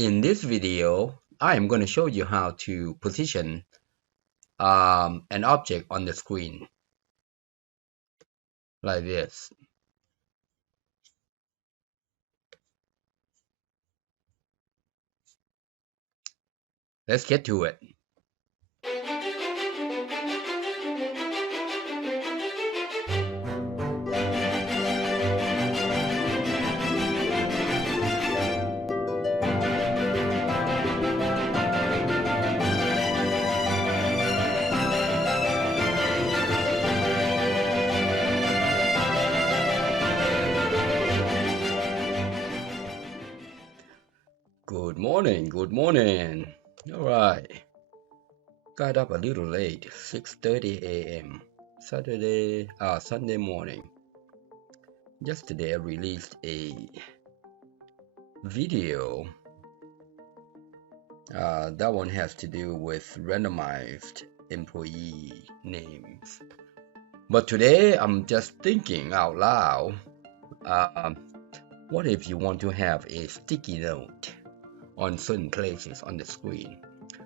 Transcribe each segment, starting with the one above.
In this video, I am going to show you how to position an object on the screen like this. Let's get to it. Good morning. All right. Got up a little late, 6:30 a.m. Sunday morning. Yesterday I released a video. That one has to do with randomized employee names. But today I'm just thinking out loud. What if you want to have a sticky note on certain places on the screen?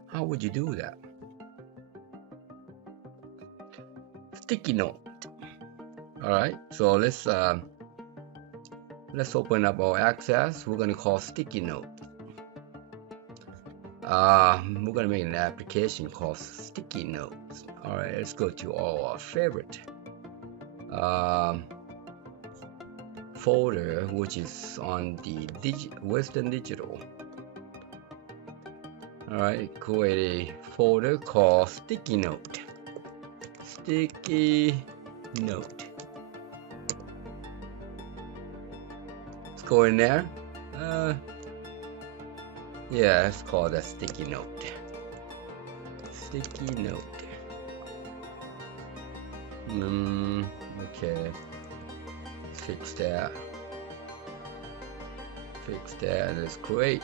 How would you do that? Sticky note. All right, so let's open up our Access. We're gonna call sticky note. We're gonna make an application called sticky notes. All right, let's go to our favorite folder, which is on the Western Digital. Alright, create a folder called sticky note. Sticky note. Let's go in there. Yeah, let's call that sticky note. Sticky note. Okay. Fix that. Let's create.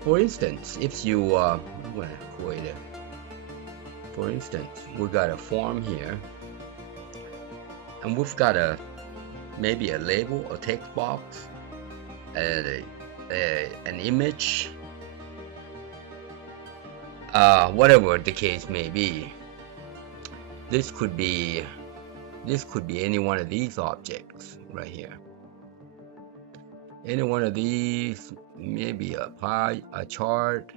For instance, if you I'm gonna create it. For instance, we got a form here, and we've got maybe a label, a text box, an image, whatever the case may be. This could be any one of these objects right here. Any one of these, maybe a pie, a chart,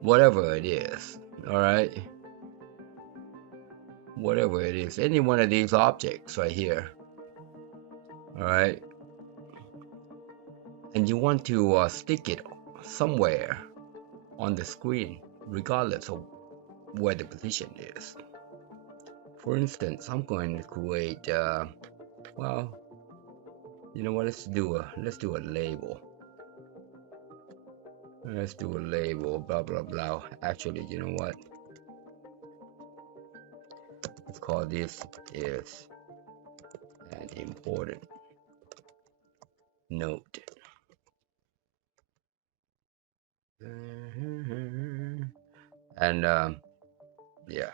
whatever it is. All right, whatever it is, any one of these objects right here. All right, and you want to stick it somewhere on the screen, regardless of where the position is. For instance, I'm going to create well, you know what, let's do a label. Let's do a label, blah blah blah. Actually, you know what, let's call this is an important note. And yeah,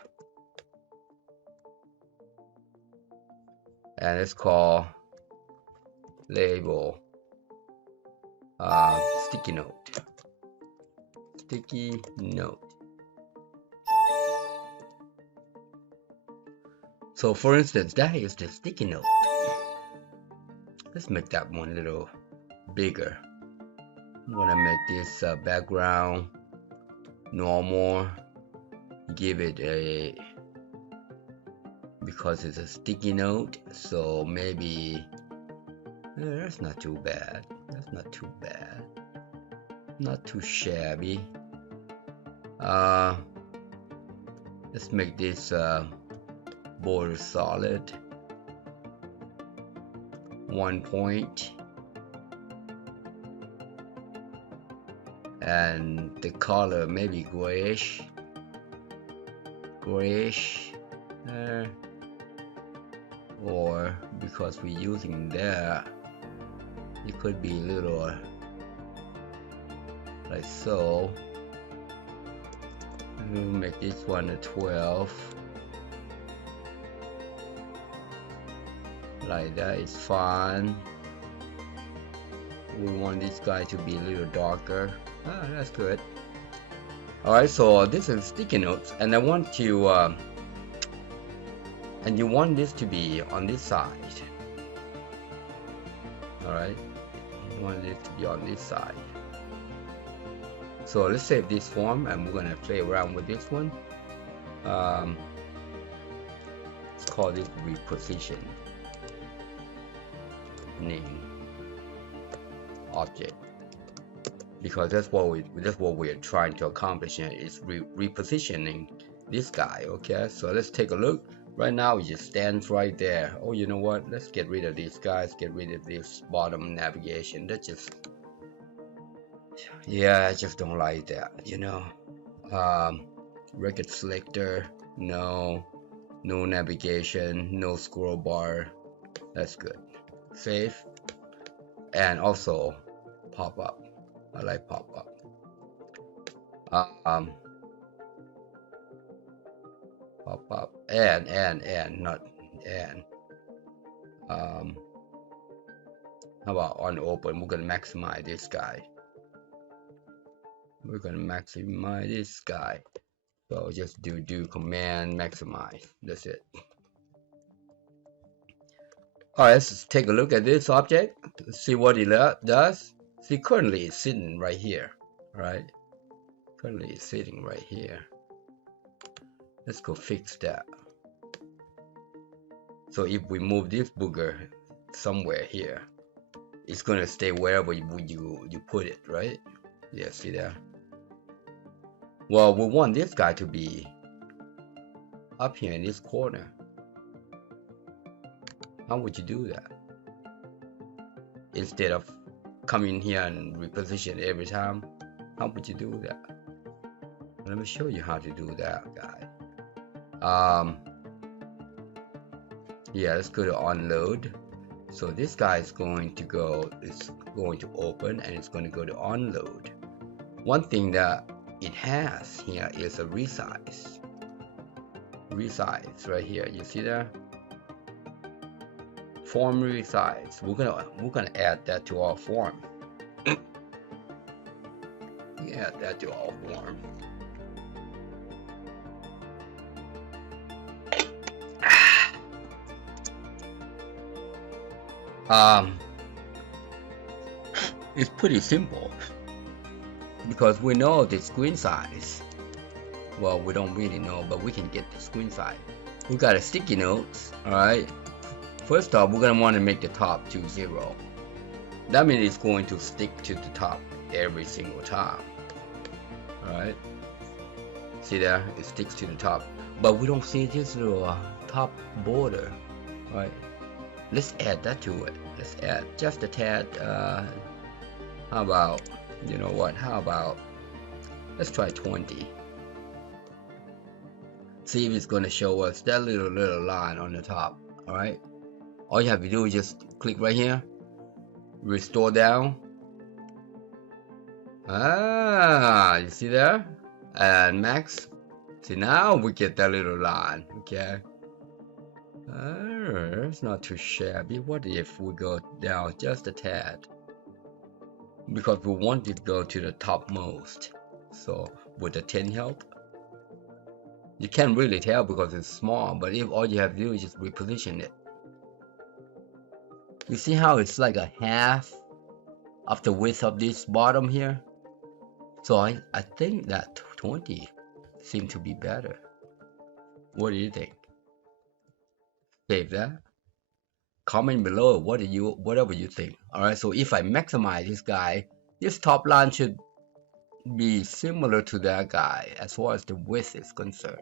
and let's call label sticky note. Sticky note. So for instance, that is the sticky note. Let's make that one a little bigger. I'm gonna make this background normal. Give it a, because it's a sticky note, so maybe that's not too bad. That's not too bad. Not too shabby. Let's make this border solid. 1 point. And the color maybe grayish. Or because we're using that, it could be a little like so. We'll make this one a 12. Like that is fine. we want this guy to be a little darker. That's good. Alright, so this is sticky notes, and I want to and you want this to be on this side. Alright, you want this to be on this side. So let's save this form, and we're gonna play around with this one. Let's call this repositioning object, because that's what we're trying to accomplish here, is repositioning this guy. Okay, so let's take a look. Right now it just stands right there. Oh, you know what, let's get rid of these guys, get rid of this bottom navigation. That just, yeah, I just don't like that, you know. Record selector, no navigation, no scroll bar. That's good. Save. And also pop-up. I like pop-up. Pop-up and not and. How about on open? We're gonna maximize this guy. So just do command maximize. That's it. Alright, let's take a look at this object, see what it does. See, currently it's sitting right here, right? Currently it's sitting right here. Let's go fix that. So if we move this booger somewhere here, it's gonna stay wherever you put it, right? Yeah, see there? Well, we want this guy to be up here in this corner. How would you do that? Instead of coming here and reposition every time, how would you do that? Let me show you how to do that, guy. Yeah, let's go to onload. So this guy is going to open, and it's going to go to onload. One thing that it has here is a resize. Resize right here. You see that? Form resize. We're gonna add that to our form. Add that to our form. It's pretty simple, because we know the screen size. Well, we don't really know, but we can get the screen size. We got a sticky notes. All right. First off, we're gonna want to make the top to 0. That means it's going to stick to the top every single time. Alright, see there, it sticks to the top, but we don't see this little top border. Right, let's add that to it. Let's add just a tad. How about, you know what, how about let's try 20. See if it's going to show us that little line on the top. Alright, all you have to do is just click right here, restore down. You see there? And max. See, now we get that little line. Okay, it's not too shabby. What if we go down just a tad, because we want it to go to the topmost? So would the 10 help? You can't really tell because it's small, but if all you have to do is just reposition it. You see how it's like a half of the width of this bottom here? So I think that 20 seems to be better. What do you think? Save that. Comment below whatever you think. Alright, so if I maximize this guy, this top line should be similar to that guy as far as the width is concerned.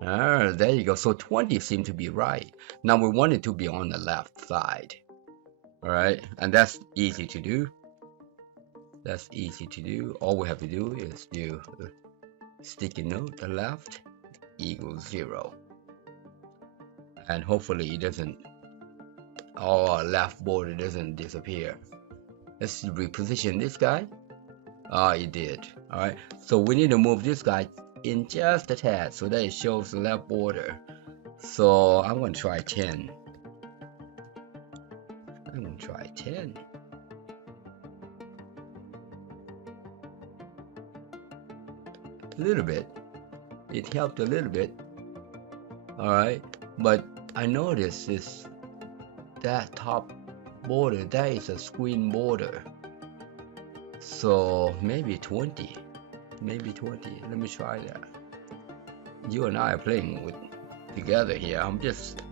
There you go. So 20 seems to be right. Now we want it to be on the left side. Alright, and that's easy to do. That's easy to do. All we have to do is do sticky note the left equals 0. And hopefully it doesn't, our left border doesn't disappear. Let's reposition this guy. It did. Alright, so we need to move this guy in just a tad so that it shows the left border. So I'm going to try 10. I'm going to try 10. a little bit. It helped a little bit. All right, but I noticed is that top border, that is a screen border. So maybe 20. Let me try that. You and I are playing with together here. I'm just,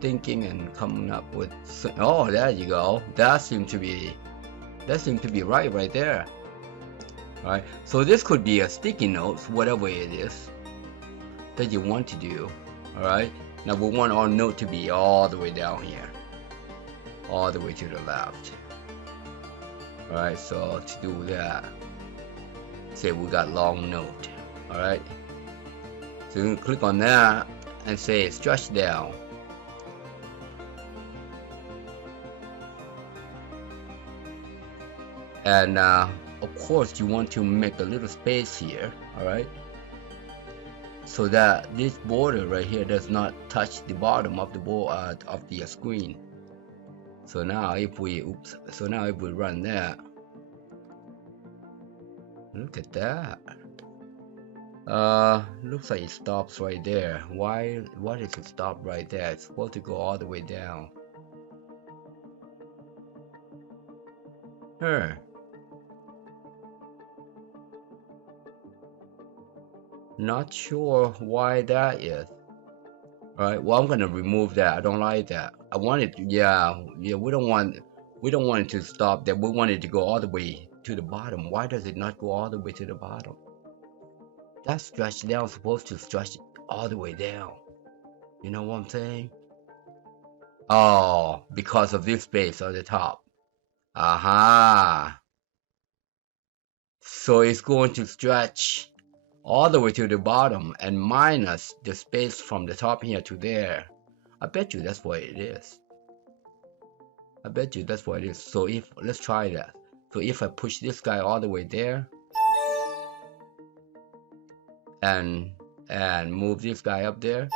thinking and coming up with. Oh, there you go. That seemed to be right there. All right. So this could be a sticky notes, whatever it is that you want to do. All right. Now we want our note to be all the way down here, all the way to the left. All right. So to do that, say we got long note. All right. So you can click on that and say stretch down. And of course you want to make a little space here, all right, so that this border right here does not touch the bottom of the of the screen. So now if we run that, look at that. Looks like it stops right there. Why does it stop right there? It's supposed to go all the way down. Not sure why that is. Alright, well I'm gonna remove that. I don't like that. I want it, yeah, we don't want it to stop there. We want it to go all the way to the bottom. Why does it not go all the way to the bottom? That stretch down is supposed to stretch all the way down. You know what I'm saying? Oh, because of this space on the top. Aha. So it's going to stretch all the way to the bottom and minus the space from the top here to there. I bet you that's what it is. So let's try that. So if I push this guy all the way there and move this guy up there,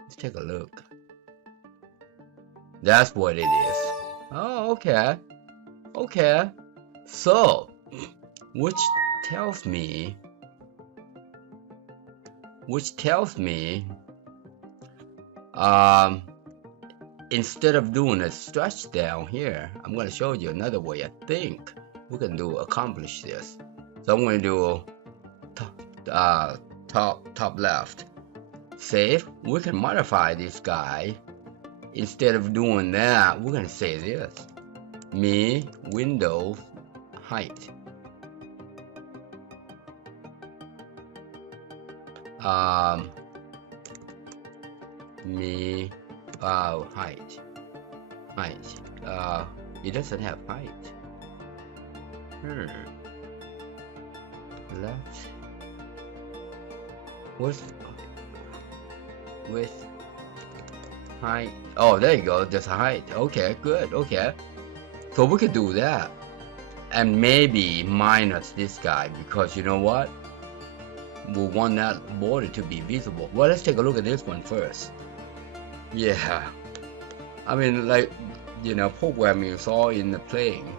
let's take a look. That's what it is. Oh, okay. So which tells me instead of doing a stretch down here, I'm going to show you another way I think we can accomplish this. So I'm going to do top left. Save. We can modify this guy. Instead of doing that, we're going to say this: me window height. Me height. It doesn't have height. Left with height. Oh, there you go. There's a height. Okay, good. Okay, so we could do that, and maybe minus this guy, because you know what? We want that border to be visible. Well, let's take a look at this one first. Yeah, I mean, like, programming is all in the playing.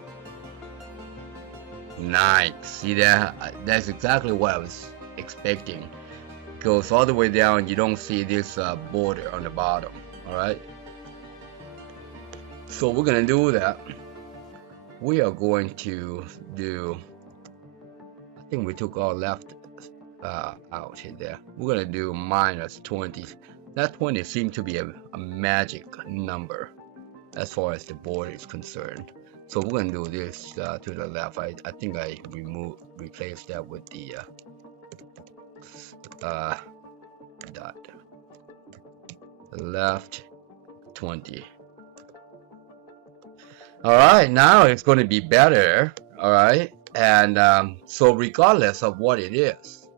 Nice. See that? That's exactly what I was expecting. Goes all the way down. You don't see this border on the bottom. All right. So we're gonna do that. We are going to do. I think we took our left out in there. We're gonna do minus 20. That 20 seems to be a magic number as far as the board is concerned. So we're gonna do this to the left. I think I replaced that with the dot. Left 20. All right, now it's going to be better. All right, and so regardless of what it is,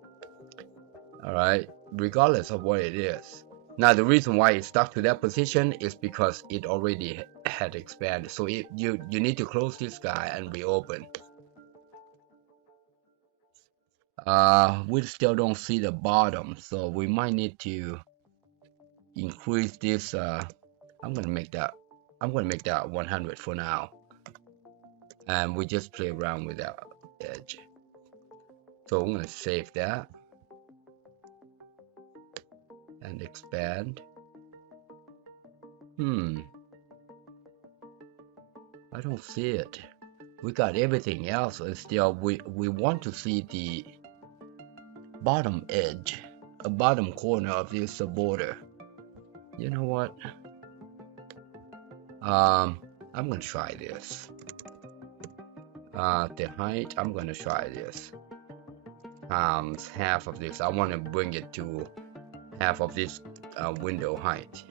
all right, regardless of what it is. Now the reason why it stuck to that position is because it already had expanded. So you need to close this guy and reopen. We still don't see the bottom, so we might need to increase this. I'm gonna make that 100 for now, and we just play around with that edge. So I'm going to save that and expand. I don't see it. We got everything else, and still we want to see the bottom edge, a bottom corner of this border. You know what? I'm gonna try this. The height, I'm gonna try this times half of this. I want to bring it to half of this window height.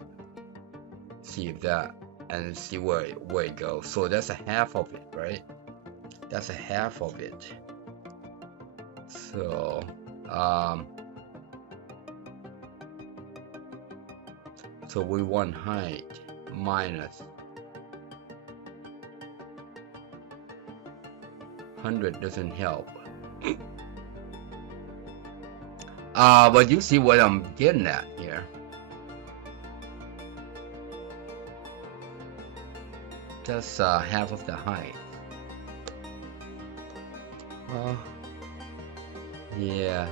See if that, and see where it goes. So that's a half of it, right? That's a half of it. So so we want height minus 100 doesn't help. But you see what I'm getting at here. That's half of the height. Yeah,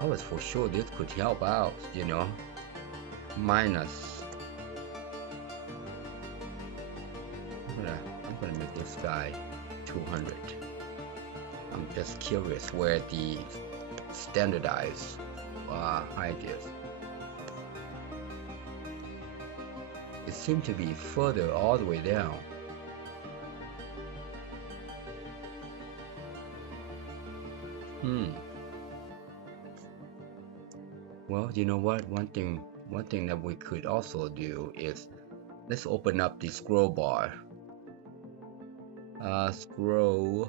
I was for sure this could help out, you know. Minus. I'm gonna make this guy 200. I'm just curious where the standardized height is. It seemed to be further all the way down. Well, you know what? One thing that we could also do is let's open up the scroll bar. Scroll.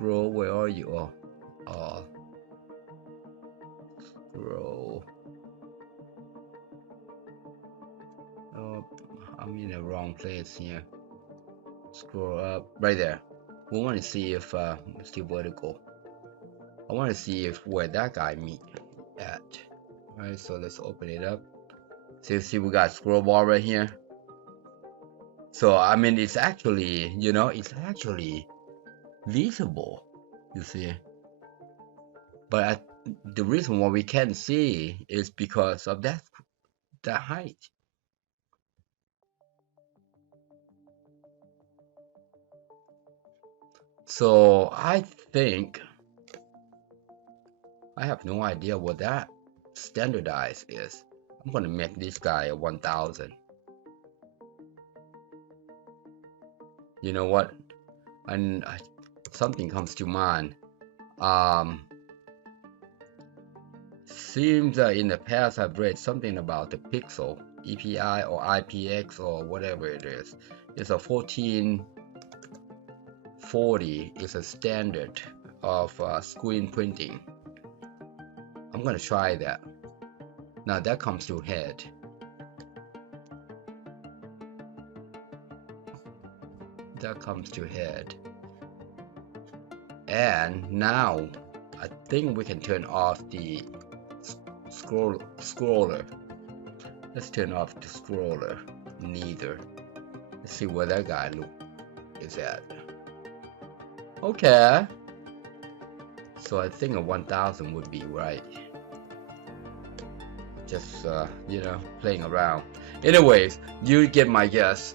Where are you? Scroll. Oh, I'm in the wrong place here. Scroll up right there. We want to see if see vertical. I want to see if where that guy meet at. All right, so let's open it up. So you see we got scroll bar right here. So I mean, it's actually, you know, it's actually visible, you see. But the reason why we can't see is because of that height. So I think I have no idea what that standardized is. I'm gonna make this guy a 1000. You know what? And something comes to mind. Seems in the past I've read something about the pixel, EPI or IPX or whatever it is. It's a 1440 is a standard of screen printing. I'm gonna try that. Now that comes to head. That comes to head. And now I think we can turn off the scroller. Let's turn off the scroller. Neither. Let's see where that guy is at. Okay. So I think a 1000 would be right. Just you know, playing around. Anyways, you get my guess.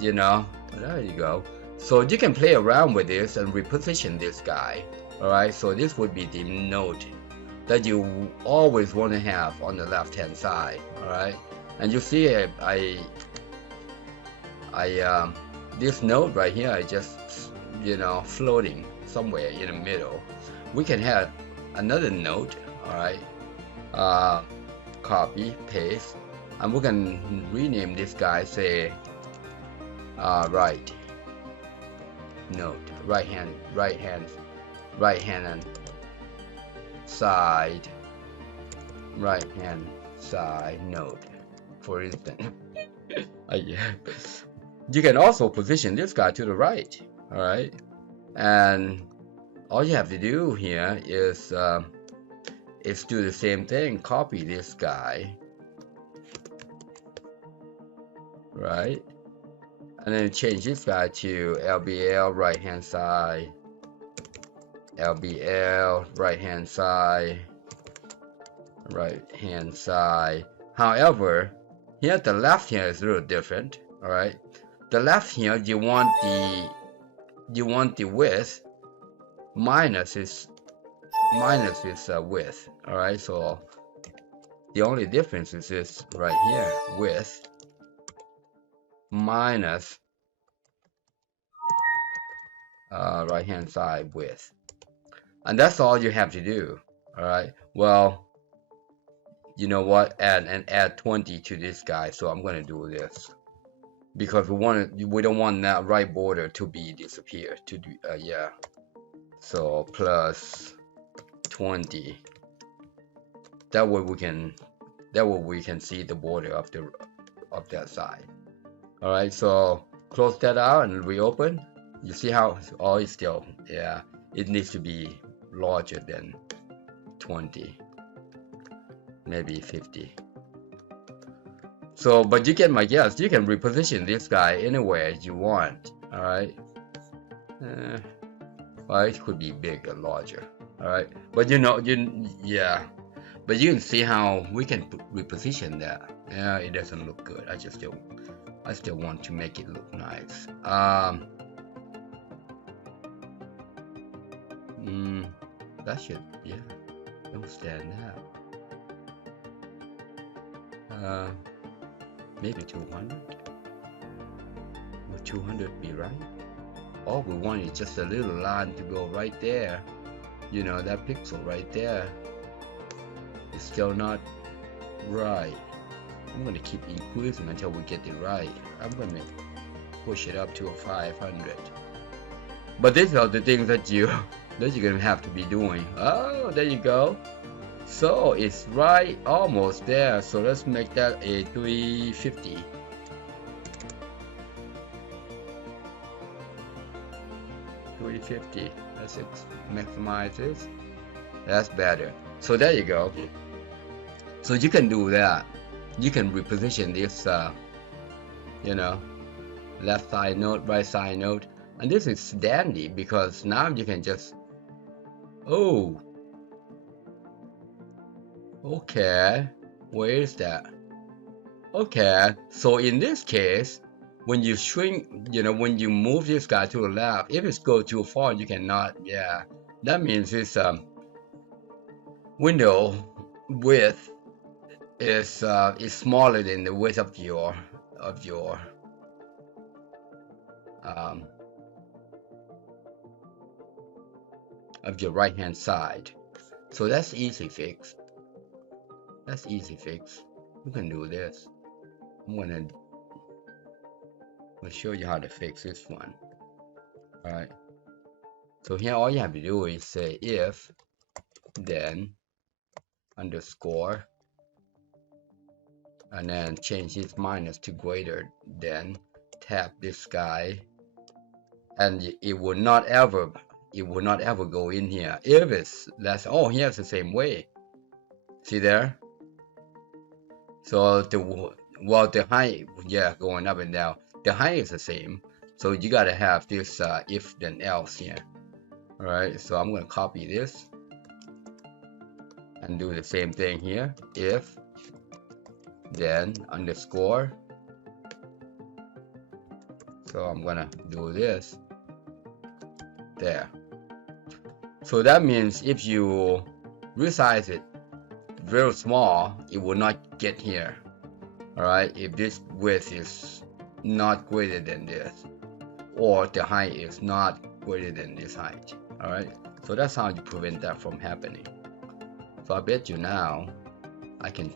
You know, there you go. So you can play around with this and reposition this guy. Alright, so this would be the node that you always want to have on the left hand side. Alright, and you see this node right here is just, you know, floating somewhere in the middle. We can have another node. Alright, copy, paste, and we can rename this guy, say right node, right hand side, right hand side node, for instance. You can also position this guy to the right. All right, and all you have to do here is do the same thing. Copy this guy, right, and then change this guy to LBL right hand side, LBL, right hand side. However, here the left here is a little different. All right, the left here you want the width minus its width. All right, so the only difference is this right here, width minus right hand side width, and that's all you have to do. All right, well, you know what, add 20 to this guy. So I'm gonna do this because we don't want that right border to be disappear to do yeah. So plus 20. That way we can see the border of that side. All right, so close that out and reopen. You see how it's still, yeah, it needs to be larger than 20, maybe 50. So, but you get my guess. You can reposition this guy anywhere you want. All right. Well, it could be bigger, larger. All right, but yeah. But you can see how we can reposition that. Yeah, it doesn't look good. I still want to make it look nice. That should, yeah, don't stand out. Maybe 200. Would 200 be right? All we want is just a little line to go right there. You know, that pixel right there. It's still not right. I'm going to keep increasing until we get it right. I'm going to push it up to 500. But these are the things that you're going to have to be doing. Oh, there you go. So it's right almost there. So let's make that a 350. Let's maximize this. That's better. So there you go. So you can do that. You can reposition this, you know, left side node, right side node, and this is dandy because now you can just, oh, okay, where is that? Okay, so in this case, when you shrink, you know, when you move this guy to the left, if it goes too far, you cannot, yeah, that means it's window width is smaller than the width of your right hand side. So that's easy fix. That's easy fix. You can do this. I'm gonna show you how to fix this one. All right. So here all you have to do is say if then underscore and then change this minus to greater than, tap this guy, and it will not ever go in here if it's less. Oh, here's the same way. See there? So the height, yeah, going up and down. The height is the same. So you gotta have this if then else here. All right. So I'm gonna copy this and do the same thing here. If then underscore. So I'm gonna do this there. So that means if you resize it very small, it will not get here. All right, if this width is not greater than this, or the height is not greater than this height. All right, so that's how you prevent that from happening. So I bet you now I can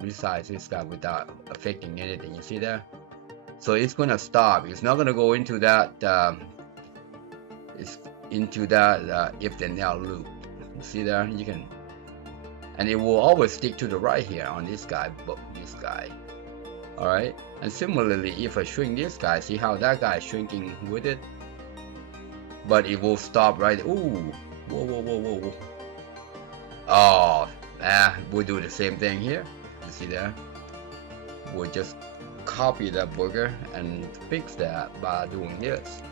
resize this guy without affecting anything. You see there? So it's gonna stop. It's not gonna go into that if then now loop. You see there? You can, and it will always stick to the right here on this guy, but this guy. All right, and similarly, if I shrink this guy, see how that guy is shrinking with it, but it will stop right. Ooh, whoa. Oh, we'll do the same thing here. You see there? We'll just copy that booger and fix that by doing this.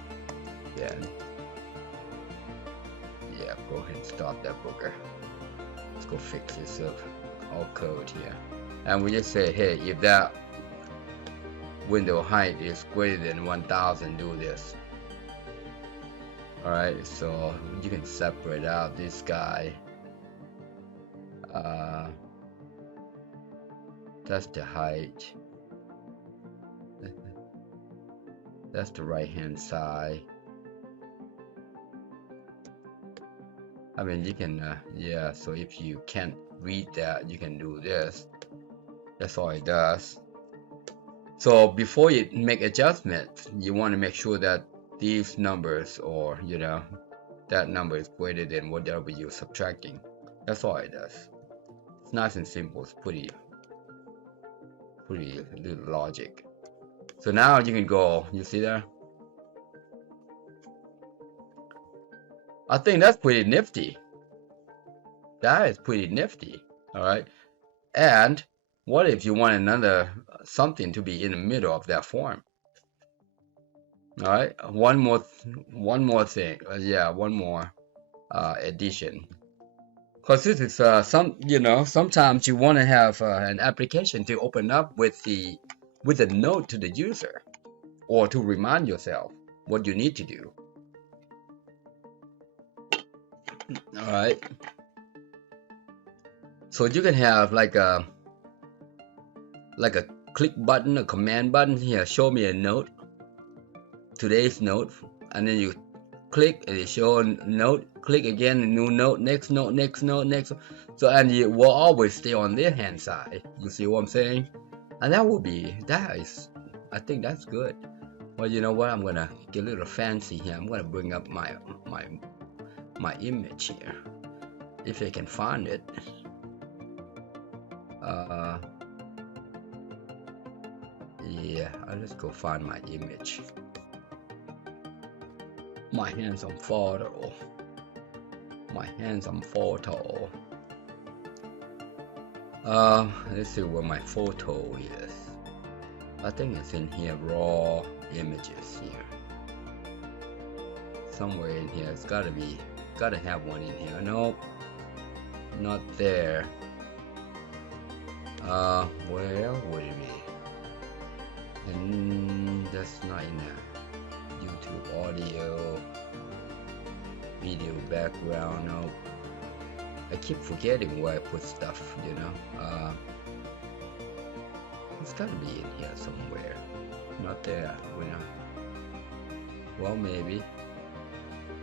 yeah, go ahead and stop that booger. Let's go fix this up, all code here. And we just say, hey, if that window height is greater than 1000, do this. Alright, so you can separate out this guy. That's the height. That's the right hand side. I mean, you can, yeah, so if you can't read that, you can do this. That's all it does. So before you make adjustments, you want to make sure that these numbers, or you know, that number is greater than whatever you're subtracting. That's all it does. It's nice and simple. It's pretty little logic. So now you can go, you see there? I think that's pretty nifty. That is pretty nifty. All right. And what if you want another something to be in the middle of that form? All right. One more thing. Yeah, one more addition. Because this is sometimes you want to have an application to open up with a note to the user, or to remind yourself what you need to do. All right. So you can have like a click button, a command button here. Show me a note, today's note, and then you click and it shows a note. Click again, a new note, next note, next note, next. So, and you will always stay on their hand side. You see what I'm saying? And I think that's good. Well, you know what? I'm gonna get a little fancy here. I'm gonna bring up my image here, if I can find it. Yeah, I'll just go find my image. My handsome photo. Let's see where my photo is. I think it's in here, raw images here. Somewhere in here. It's gotta have one in here. Nope, not there. Where would it be? And that's not in there. YouTube audio, video background. Nope. I keep forgetting where I put stuff, you know. It's gotta be in here somewhere. Not there, you know. Well, maybe.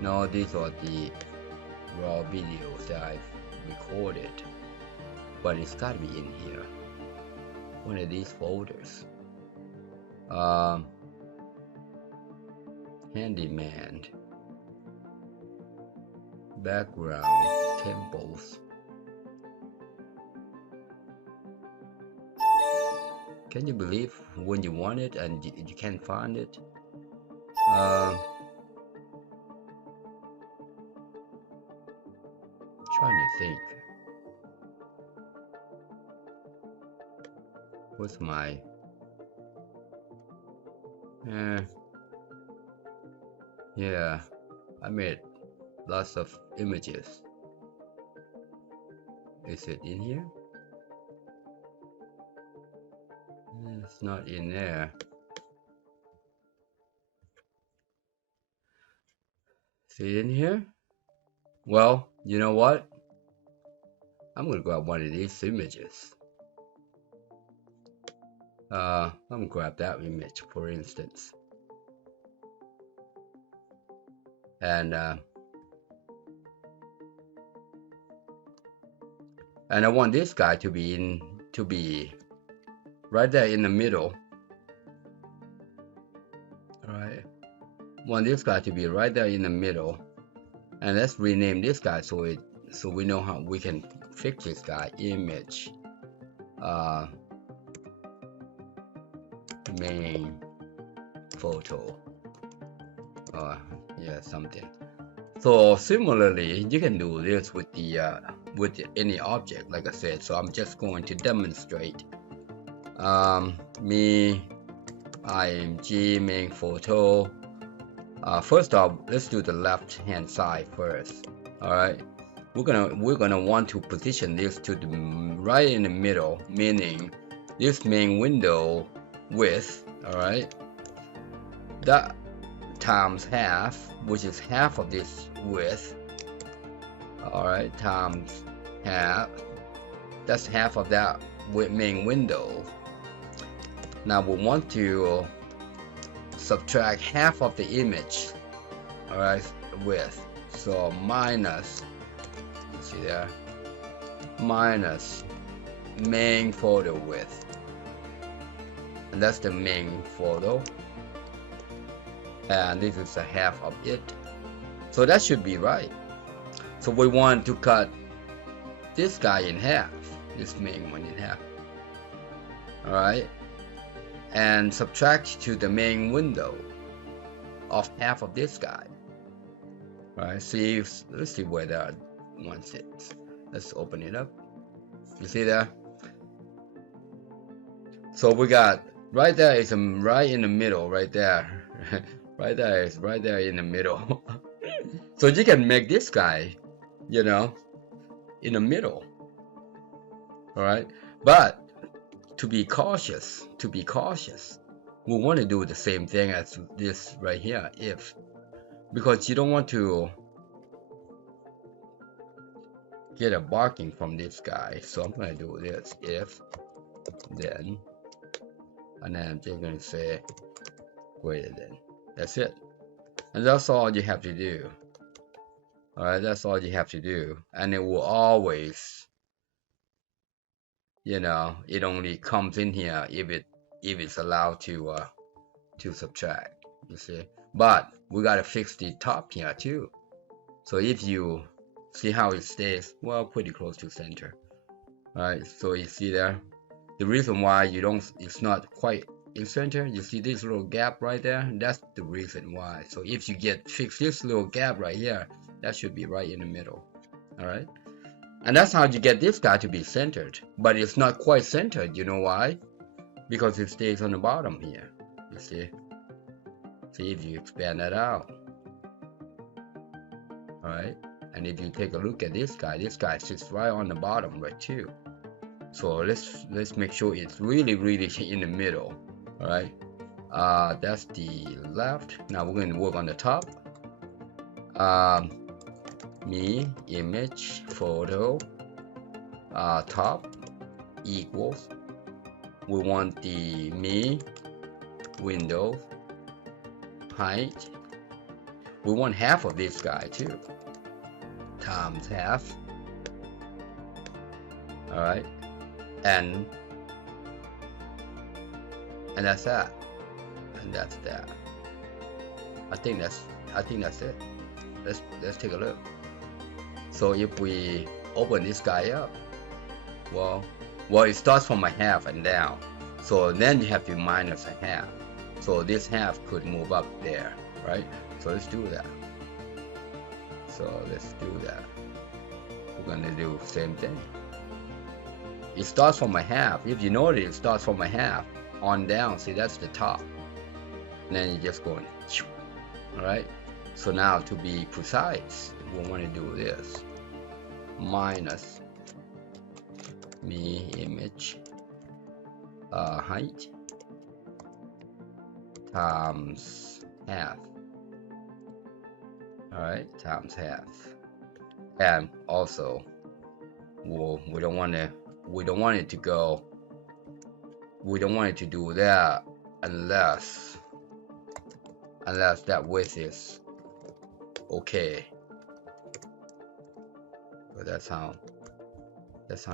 No, these are the raw videos that I've recorded. But it's gotta be in here. One of these folders. Handyman. Background. Temples. Can you believe when you want it and you can't find it? Trying to think. What's my yeah, I made lots of images. Is it in here? It's not in there. Is it in here? Well, you know what? I'm gonna grab one of these images. I'm gonna grab that image, for instance, and I want this guy to be right there in the middle. All right, want this guy to be right there in the middle, and let's rename this guy so we know how we can fix this guy. Image. Main photo, yeah, something. So similarly, you can do this with any object, like I said. So I'm just going to demonstrate. Me, img main photo. First off, let's do the left hand side first. All right, we're gonna want to position this to the right in the middle, meaning this main window width, all right, that times half, which is half of this width, all right, times half, that's half of that main window. Now we want to subtract half of the image, all right, width, so minus, you see there, minus main photo width, and that's the main photo, and this is a half of it, so that should be right. So we want to cut this guy in half, this main one in half, all right, and subtract to the main window of half of this guy. All right, let's see where that one sits. Let's open it up. You see there? So we got right there is right in the middle, right there. Right there is right there in the middle. So you can make this guy, you know, in the middle. All right, but to be cautious, we want to do the same thing as this right here, if, because you don't want to get a barking from this guy. So I'm going to do this, if, then, and then I'm just going to say greater than. That's it, and that's all you have to do. All right, that's all you have to do, and it will always, you know, it only comes in here if it's allowed to subtract, you see. But we gotta fix the top here too. So if you see how it stays, well, pretty close to center. All right, so you see there, the reason why it's not quite in center, you see this little gap right there, that's the reason why. So if you fix this little gap right here, that should be right in the middle. All right, and that's how you get this guy to be centered, but it's not quite centered. You know why? Because it stays on the bottom here, you see. See if you expand that out. All right, and if you take a look at this guy sits right on the bottom right too. So let's make sure it's really in the middle. All right, that's the left. Now we're going to work on the top. Me image photo top equals, we want the me window height, we want half of this guy too, times half. All right, and that's that, and that's that. I think that's it. Let's take a look. So if we open this guy up, well it starts from a half and down, so then you have to minus a half, so this half could move up there, right? So let's do that. We're gonna do the same thing. It starts from a half. If you notice, it starts from a half on down. See, that's the top, and then you just go in. All right, so now to be precise, we want to do this, minus me image height times half. All right, times half. And also, we don't want it to do that unless that width is okay. So that's how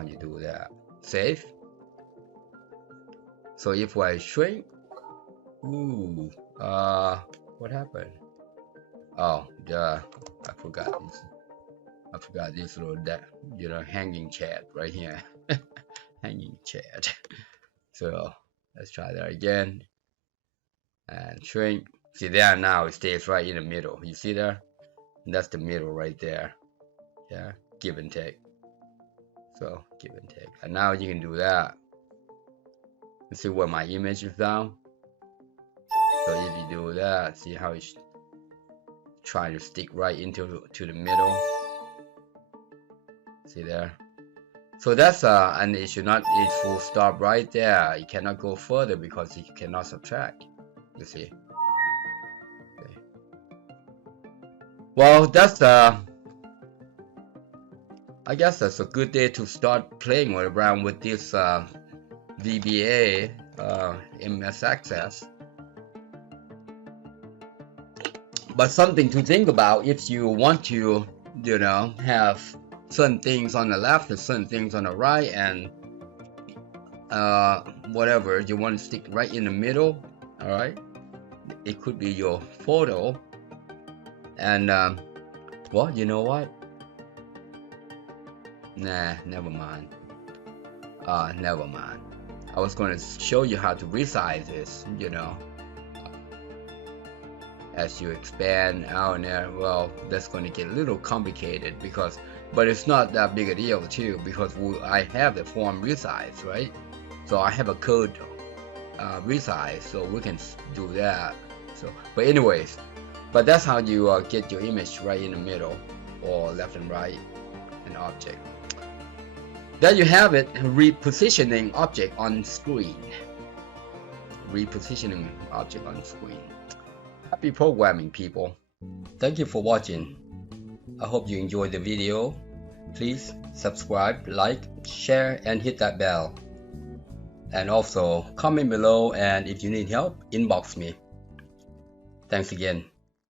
you do that. Save. So if I shrink, what happened? Oh, I forgot this little hanging chat right here. Hanging chat. So let's try that again and shrink. See there, now it stays right in the middle. You see there? And that's the middle right there. Yeah, give and take. So give and take, and now you can do that. Let's see where my image is down. So if you do that, see how it's trying to stick right into the middle. See there? So that's and it should not, it full stop right there. You cannot go further because you cannot subtract. You see? Okay. Well, that's I guess that's a good day to start playing around with this VBA MS Access. But something to think about if you want to, you know, have certain things on the left and certain things on the right, and whatever you want to stick right in the middle. All right, it could be your photo, and well, you know what? Nah, never mind. Never mind. I was going to show you how to resize this, you know, as you expand out and there. Well, that's going to get a little complicated because, but it's not that big a deal too, because I have the form resize, right? So I have a code resize, so we can do that. So, but anyways, but that's how you get your image right in the middle, or left and right, an object. There you have it, repositioning object on screen. Repositioning object on screen. Happy programming, people. Thank you for watching. I hope you enjoyed the video. Please subscribe, like, share, and hit that bell. And also comment below, and if you need help, inbox me. Thanks again.